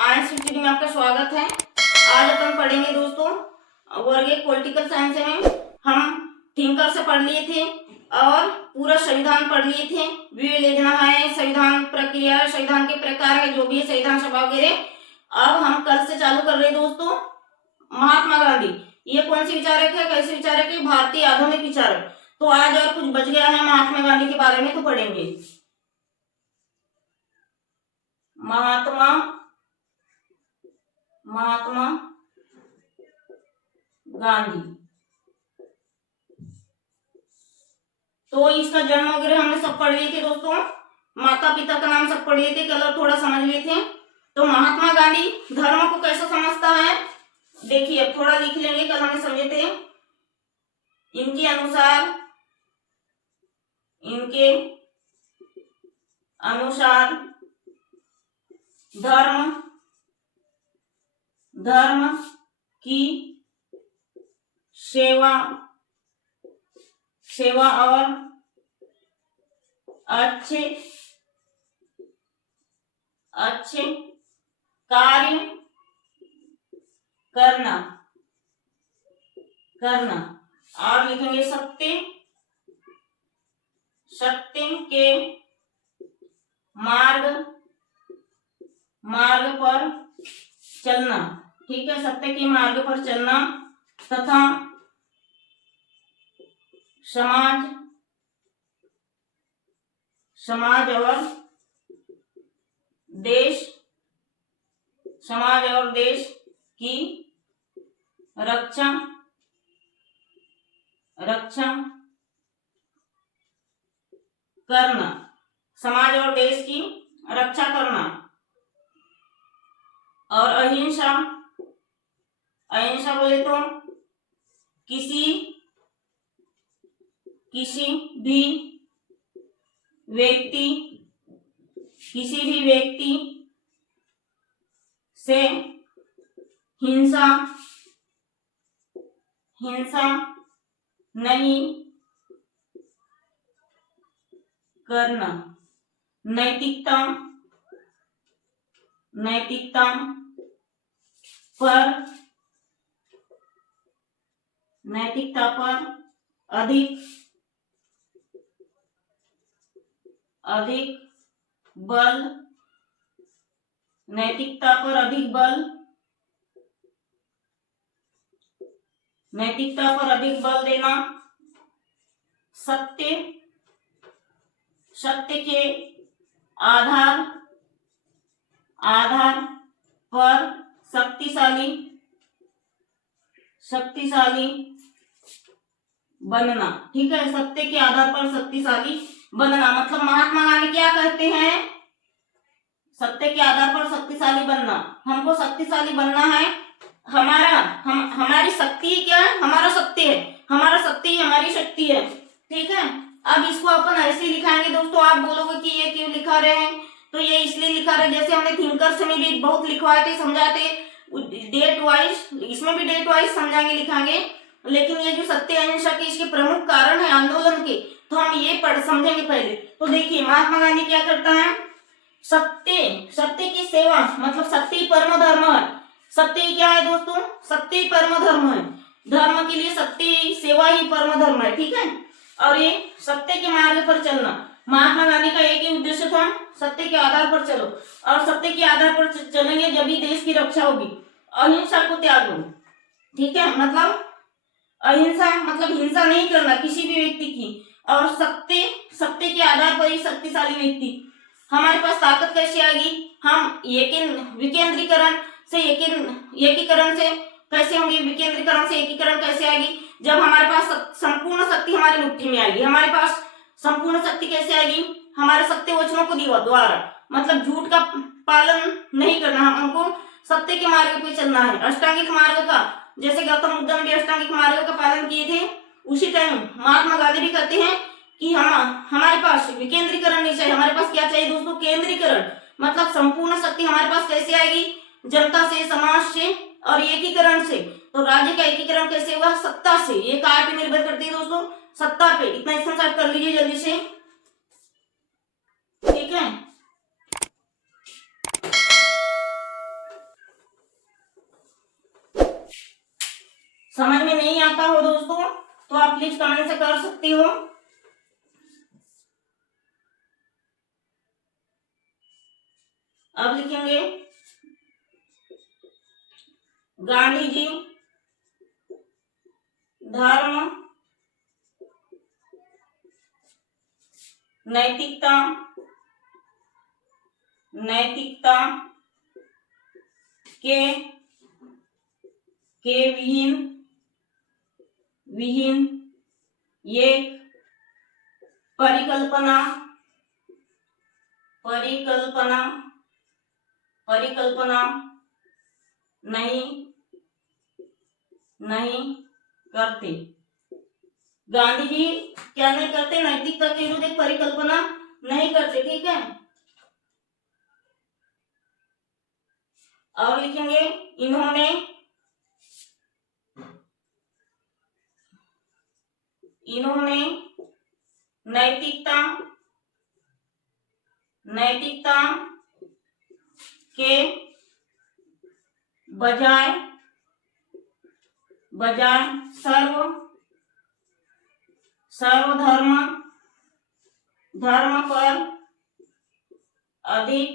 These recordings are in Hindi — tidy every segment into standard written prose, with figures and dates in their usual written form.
आज स्टडी में आपका स्वागत है। आज अपन पढ़ेंगे दोस्तों वर्ग एक पॉलिटिकल साइंस में। हम थिंकर से पढ़ लिए थे और पूरा संविधान पढ़ लिए थे। विवेक योजना है, संविधान प्रक्रिया, संविधान के प्रकार है, जो भी है संविधान सभा वगैरह। अब हम कल से चालू कर रहे हैं दोस्तों महात्मा गांधी। ये कौन से विचारक है, कैसे विचारक है? भारतीय आधुनिक विचारक। तो आज और कुछ बच गया है महात्मा गांधी के बारे में, तो पढ़ेंगे। महात्मा गांधी। तो इसका जन्म वगैरह हमने सब पढ़ लिए थे दोस्तों। माता पिता का नाम सब पढ़ लिए थे, कल थोड़ा समझ लिए थे। तो महात्मा गांधी धर्म को कैसा समझता है, देखिए अब थोड़ा लिख लेंगे, कल हमने समझे थे। इनके अनुसार धर्म की सेवा और अच्छे कार्य करना और लिखेंगे सत्य के मार्ग पर चलना। ठीक है, सत्य के मार्ग पर चलना तथा समाज और देश की रक्षा करना। समाज और देश की रक्षा करना और अहिंसा बोले तो किसी भी व्यक्ति से हिंसा नहीं करना। नैतिकता पर अधिक बल नैतिकता पर अधिक बल देना। सत्य के आधार पर शक्तिशाली बनना। ठीक है, सत्य के आधार पर शक्तिशाली बनना मतलब महात्मा गांधी क्या कहते हैं? सत्य के आधार पर शक्तिशाली बनना। हमको शक्तिशाली बनना है। हमारी शक्ति क्या है? हमारा सत्य है। हमारा सत्य ही हमारी शक्ति है। ठीक है, अब इसको अपन ऐसे लिखाएंगे दोस्तों। आप बोलोगे कि ये क्यों लिखा रहे हैं, तो ये इसलिए लिखा रहे जैसे हमने थिंकर्स में भी बहुत लिखवाए थे, समझाते डेट वाइज, इसमें भी डेट वाइज समझाएंगे, लिखाएंगे। लेकिन ये जो सत्य अहिंसा के इसके प्रमुख कारण है आंदोलन के, तो हम ये समझेंगे पहले। तो देखिए महात्मा गांधी क्या करता है? सत्य की सेवा मतलब सत्य ही परम धर्म है। सत्य क्या है दोस्तों? सत्य ही परम धर्म है। धर्म के लिए सत्य सेवा ही परम धर्म है। ठीक है, और ये सत्य के मार्ग पर चलना। महात्मा गांधी का एक ही उद्देश्य था, सत्य के आधार पर चलो, और सत्य के आधार पर चलेंगे जब ही देश की रक्षा होगी। अहिंसा को त्यागो। ठीक है, मतलब अहिंसा मतलब हिंसा नहीं करना किसी भी व्यक्ति की, और सत्य के आधार पर ही शक्तिशाली व्यक्ति। हमारे पास ताकत कैसे आएगी? हम विकेंद्रीकरण से एकीकरण से कैसे होंगे? विकेंद्रीकरण से एकीकरण कैसे आएगी? जब हमारे पास संपूर्ण शक्ति हमारी मुट्ठी में आएगी। हमारे पास संपूर्ण शक्ति कैसे आएगी? हमारे सत्य वचनों को द्वारा, मतलब झूठ का पालन नहीं करना। हमको सत्य के मार्ग पे चलना है, अष्टांगिक मार्ग का। जैसे गौतम बुद्ध ने भी अष्टांगिक मार्ग का पालन किए थे, उसी टाइम महात्मा गांधी भी कहते हैं कि हमारे पास विकेंद्रीकरण नहीं चाहिए। हमारे पास क्या चाहिए दोस्तों? केंद्रीकरण। मतलब संपूर्ण शक्ति हमारे पास कैसे आएगी? जनता से, समाज से और एकीकरण से। तो राज्य का एकीकरण कैसे हुआ? सत्ता से। ये कहाँ पे निर्भर करती है दोस्तों? सत्ता पे। इतना स्क्रीनशॉट कर लीजिए जल्दी से, ठीक है। नहीं आता हो दोस्तों तो आप प्लीज कमेंट से कर सकती हो। अब लिखेंगे गांधी जी धर्म, नैतिकता, नैतिकता के विहीन विहीन एक परिकल्पना परिकल्पना परिकल्पना नहीं नहीं करते। गांधी जी क्या नहीं करते? नैतिकता के विरुद्ध एक परिकल्पना नहीं करते। ठीक है। और लिखेंगे इन्होंने नैतिकता नैतिकता के बजाय सर्वधर्म पर अधिक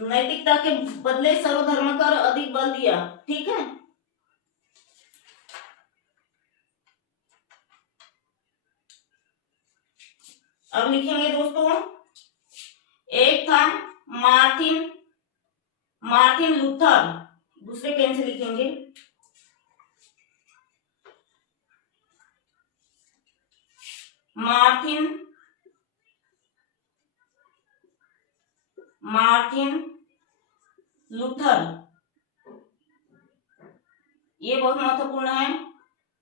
नैतिकता के बदले सर्वधर्म पर अधिक बल दिया। ठीक है। अब लिखेंगे दोस्तों, एक था मार्टिन लूथर, दूसरे पेन से लिखेंगे मार्टिन लूथर, ये बहुत महत्वपूर्ण है।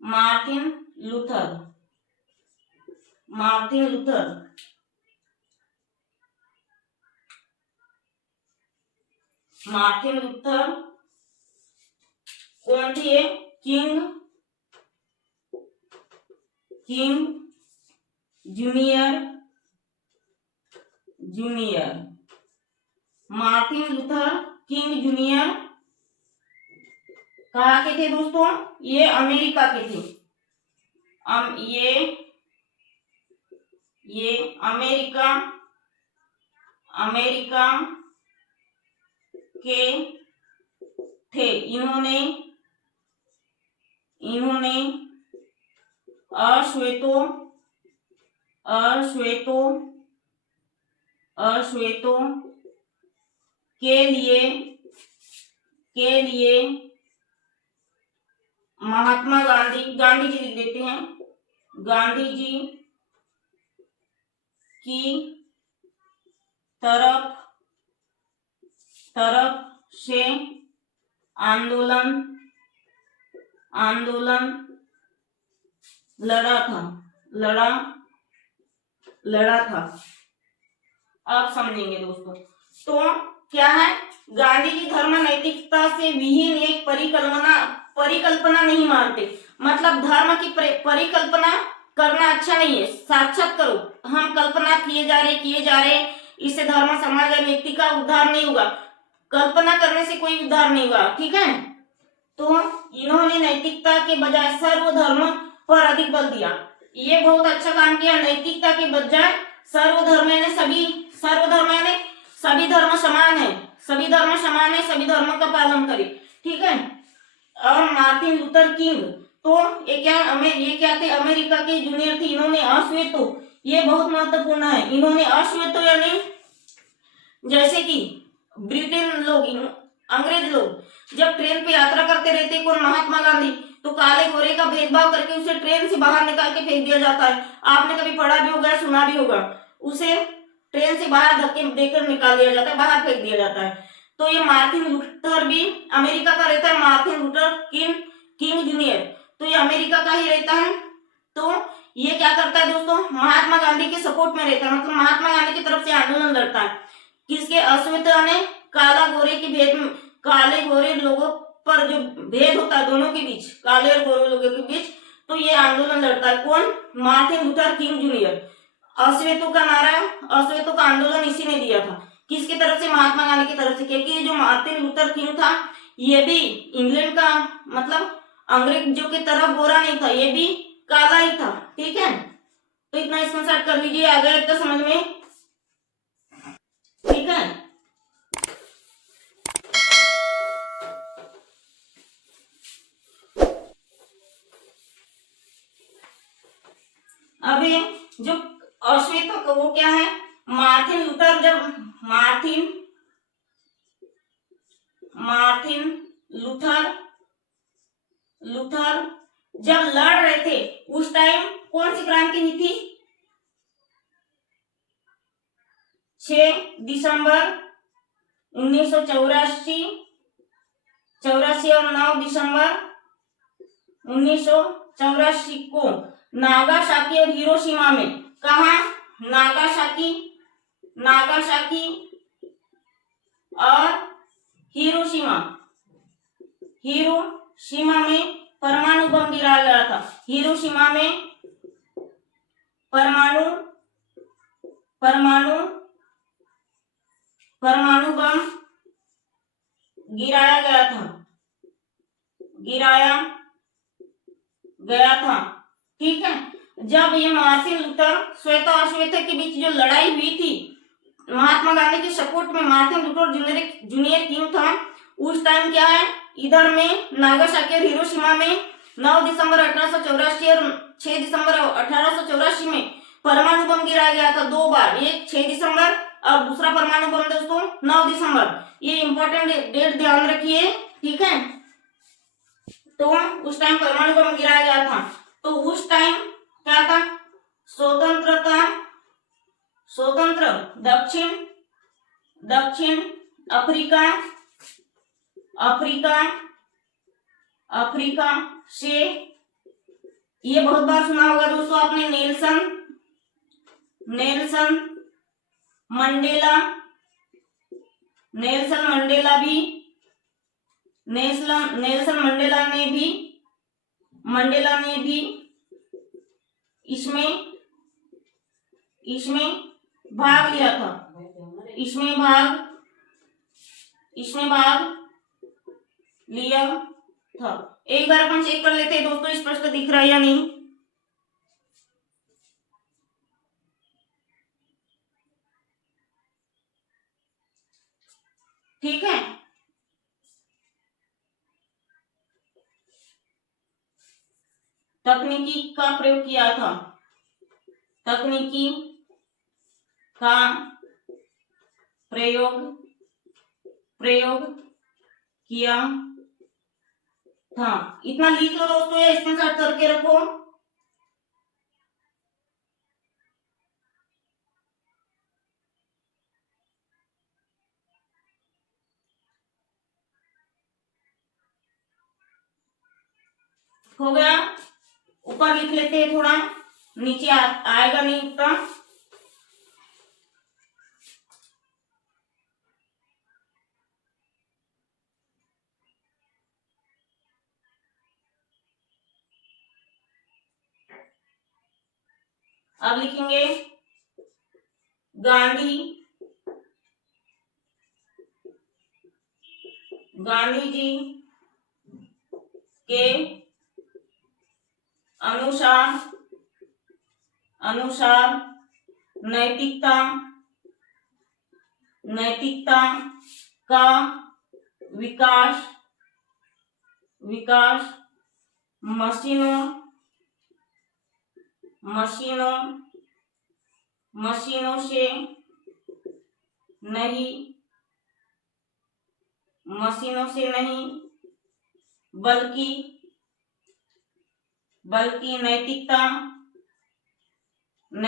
मार्टिन लूथर कौन थी? ये king junior Martin Luther King junior कहाँ के थे दोस्तों? ये अमेरिका के थे। ये अमेरिका के थे। इन्होंने अश्वेतों के लिए महात्मा गांधी जी लिख देते हैं, गांधी जी की तरफ से आंदोलन लड़ा था। आप समझेंगे दोस्तों। तो क्या है? गांधी जी धर्म नैतिकता से विहीन एक परिकल्पना नहीं मानते। मतलब धर्म की परिकल्पना करना अच्छा नहीं है। साक्षात करो। हम कल्पना किए जा रहे, इससे धर्म, समाज और व्यक्ति का उद्धार नहीं होगा। कल्पना करने से कोई उद्धार नहीं होगा। ठीक है। तो इन्होंने नैतिकता के बजाय सर्वधर्म पर अधिक बल दिया। ये बहुत अच्छा काम किया। नैतिकता के बजाय सर्वधर्म यानी सभी धर्म समान है, सभी धर्म का पालन करें। ठीक है। और मार्टिन लूथर किंग, तो ये क्या थे? अमेरिका के जूनियर थे। इन्होंने अश्वेतों, ये बहुत महत्वपूर्ण है, इन्होंने अश्वेतों यानी जैसे कि ब्रिटेन लोग, अंग्रेज लोग जब ट्रेन पे यात्रा करते रहते, कौन? महात्मा गांधी, तो काले गोरे का भेदभाव करके उसे ट्रेन से बाहर निकाल के फेंक दिया जाता है। आपने कभी पढ़ा भी होगा, सुना भी होगा। उसे ट्रेन से बाहर धक्के देकर निकाल दिया जाता है, बाहर फेंक दिया जाता है। तो ये मार्टिन लूथर भी अमेरिका का रहता है, मार्टिन लूथर किंग जूनियर, तो ये अमेरिका का ही रहता है। तो ये क्या करता है दोस्तों? महात्मा गांधी के सपोर्ट में रहता है, मतलब महात्मा गांधी की तरफ से आंदोलन लड़ता है। किसके? अश्वेत ने काले गोरे लोगों पर जो भेद होता है दोनों के बीच, काले और गोरे लोगों के बीच, तो ये आंदोलन लड़ता है। कौन? Martin Luther King junior. अश्वेतों का नारा, अश्वेतों का आंदोलन इसी ने दिया था। किसकी तरफ से? महात्मा गांधी की तरफ से। क्योंकि ये जो मार्टिन लूथर किंग था ये भी इंग्लैंड का मतलब अंग्रेजों की तरफ गोरा नहीं था, ये भी काला ही था। ठीक है, तो इतना स्क्रीनशॉट कर लीजिए, आ गया तो समझ में। ठीक है, अभी जो अश्वेतक वो क्या है? मार्टिन लूथर, जब मार्टिन लूथर जब लड़ रहे थे उस टाइम कौन सी क्रांति हुई थी? 6 दिसंबर 1984 और 9 दिसंबर 1984 को नागासाकी और हिरोशिमा में। कहा? नागासाकी और हिरोशिमा में परमाणु बम गिराया गया था। हिरोशिमा में परमाणु बम गिराया गया था। ठीक है, जब ये मार्टिन लूथर श्वेत और अश्वेतक के बीच जो लड़ाई हुई थी महात्मा गांधी के सपोर्ट में, मार्टिन लूथर जूनियर किंग था, उस टाइम क्या है, इधर में नागासाकी और हिरोशिमा में 9 दिसंबर 1884 और 6 दिसंबर 1884 में परमाणु बम गिराया गया था 2 बार, एक 6 दिसंबर और दूसरा परमाणु बम दोस्तों 9 दिसंबर। ये इंपॉर्टेंट डेट ध्यान रखिए। ठीक है, तो उस टाइम परमाणु बम गिराया गया था। तो उस टाइम क्या था? स्वतंत्र दक्षिण अफ्रीका से, ये बहुत बार सुना होगा दोस्तों आपने, नेल्सन मंडेला ने भी इसमें भाग लिया था। इसमें भाग लिया था। एक बार अपन चेक कर लेते हैं दोस्तों स्पष्ट दिख रहा है या नहीं। ठीक है, तकनीकी का प्रयोग किया था। तकनीकी का प्रयोग किया था। इतना लिख लो दोस्तों या स्क्रीनशॉट करके रखो। हो गया, ऊपर लिख लेते हैं, थोड़ा नीचे आएगा नहीं उतना। अब लिखेंगे गांधी जी के अनुसार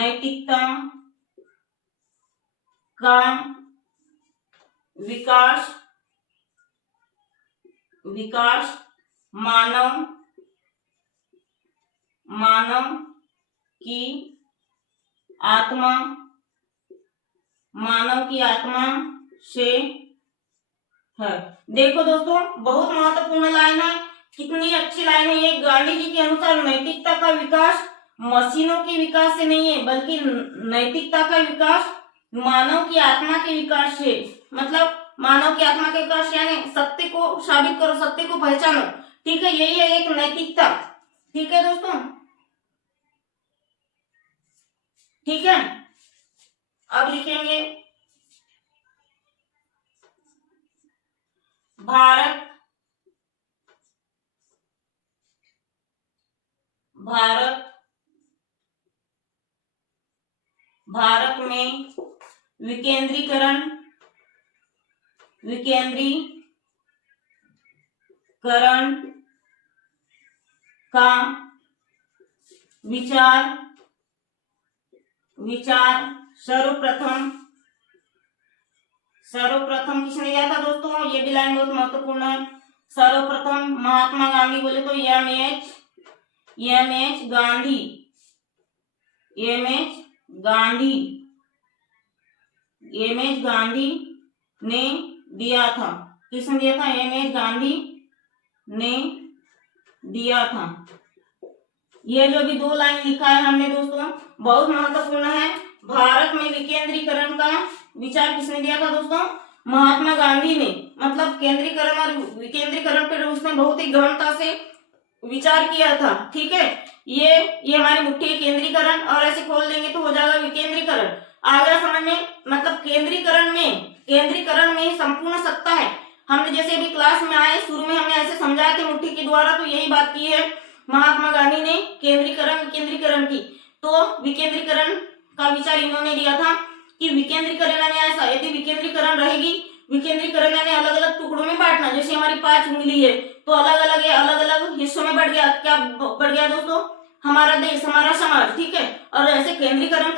नैतिकता का विकास मशीनों से नहीं बल्कि नैतिकता का विकास मानव की आत्मा से है। देखो दोस्तों बहुत महत्वपूर्ण लाइन है, कितनी अच्छी लाइन है ये। गांधी जी के अनुसार नैतिकता का विकास मशीनों के विकास से नहीं है बल्कि नैतिकता का विकास मानव की आत्मा के विकास से, मतलब मानव की आत्मा के विकास यानी सत्य को साबित करो, सत्य को पहचानो। ठीक है, यही है एक नैतिकता। ठीक है दोस्तों, ठीक है। अब लिखेंगे भारत भारत भारत में विकेंद्रीकरण का विचार सर्वप्रथम किसने दिया था दोस्तों? ये भी लाइन बहुत महत्वपूर्ण है। सर्वप्रथम महात्मा गांधी बोले तो एम एच गांधी ने दिया था। किसने दिया था? एम एच गांधी ने दिया था। ये जो भी 2 लाइन लिखा है हमने दोस्तों, बहुत महत्वपूर्ण है। भारत में विकेंद्रीकरण का विचार किसने दिया था दोस्तों? महात्मा गांधी ने। मतलब केंद्रीकरण और विकेंद्रीकरण पर उसने बहुत ही गहनता से विचार किया था। ठीक है, ये हमारी मुट्ठी है केंद्रीकरण, और ऐसे खोल देंगे तो हो जाएगा विकेंद्रीकरण। आ गया समझ में? मतलब केंद्रीकरण में ही संपूर्ण सत्ता है। हमने जैसे अभी क्लास में आए, शुरू में हमने ऐसे समझाया थे मुट्ठी के द्वारा, तो यही बात की है महात्मा गांधी ने विकेंद्रीकरण की। तो विकेंद्रीकरण का विचार इन्होंने दिया था कि विकेंद्रीकरण यानी ऐसा, यदि विकेंद्रीकरण रहेगी, विकेंद्रीकरण यानी अलग अलग टुकड़ों में बांटना। जैसे हमारी 5 उंगली है तो अलग अलग हिस्सों में बढ़ गया। क्या बढ़ गया दोस्तों? हमारा देश, हमारा समाज। ठीक है, और ऐसे केंद्रीकरण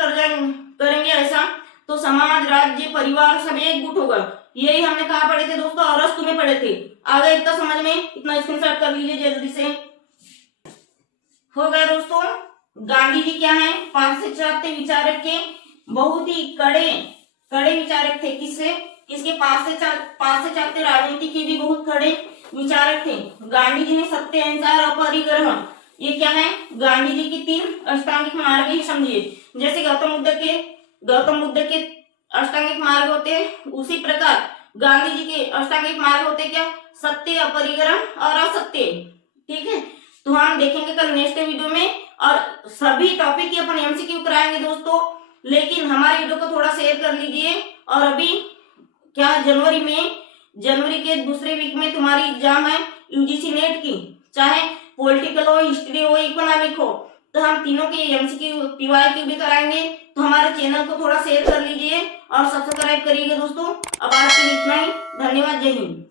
करेंगे ऐसा तो समाज, राज्य, परिवार सब एकजुट होगा। यही हमने कहा पढ़े थे दोस्तों? अरस्तु में पढ़े थे। आ गया इतना समझ में? इतना स्क्रीनशॉट कर लीजिए जल्दी से। हो गया दोस्तों। गांधी जी क्या है? पाश्चात्य विचारक के बहुत ही कड़े विचारक थे। किसके? पाश्चात्य राजनीति के भी बहुत कड़े विचारक थे। गांधी जी ने सत्य, अहिंसा, अपरिग्रह, ये क्या है? गांधी जी की 3 अष्टांगिक मार्ग ही समझिए। जैसे गौतम बुद्ध के अष्टांगिक मार्ग होते हैं, उसी प्रकार गांधी जी के अष्टांगिक मार्ग होते क्या? सत्य, अपरिग्रह और असत्य। ठीक है, तो हम देखेंगे कल नेक्स्ट वीडियो में, और सभी टॉपिक की अपन एमसीक्यू कराएंगे दोस्तों। लेकिन हमारे वीडियो को थोड़ा शेयर कर लीजिए। और अभी क्या, जनवरी के दूसरे वीक में तुम्हारी एग्जाम है यूजीसी नेट की, चाहे पॉलिटिकल हो, हिस्ट्री हो, इकोनॉमिक हो, तो हम तीनों के एमसीक्यू, पीवाईक्यू भी कराएंगे। तो हमारे चैनल को थोड़ा शेयर कर लीजिए और सब्सक्राइब करिएगा दोस्तों। अब आज के लिए इतना ही। धन्यवाद। जय हिंद।